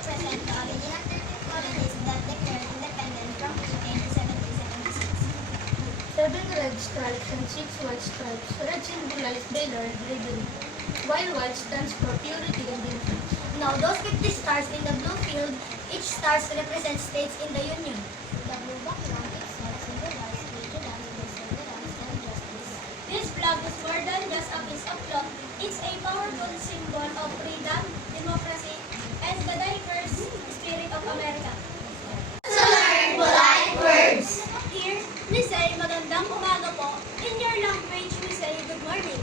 represent the original 13 colonies that declared independence from Britain in 1776. 7 red stripes and 6 white stripes. Red symbolize valor and bravery, while white stands for purity and innocence. Now, those 50 stars in the blue field, each star represents states in the Union. The blue background itself symbolizes vigilance, perseverance, and justice. This flag is more than just a piece of cloth. It's a powerful symbol of freedom, democracy, and the diverse spirit of America. So learn polite words. Here, we say magandang umaga po. In your language, we say good morning.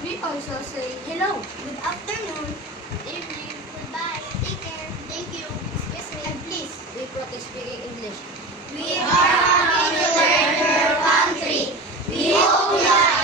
We also say hello. Good afternoon. Evening, goodbye, take care, thank you, excuse me, And please, We practice speaking English. we are happy to learn your country. We hope you are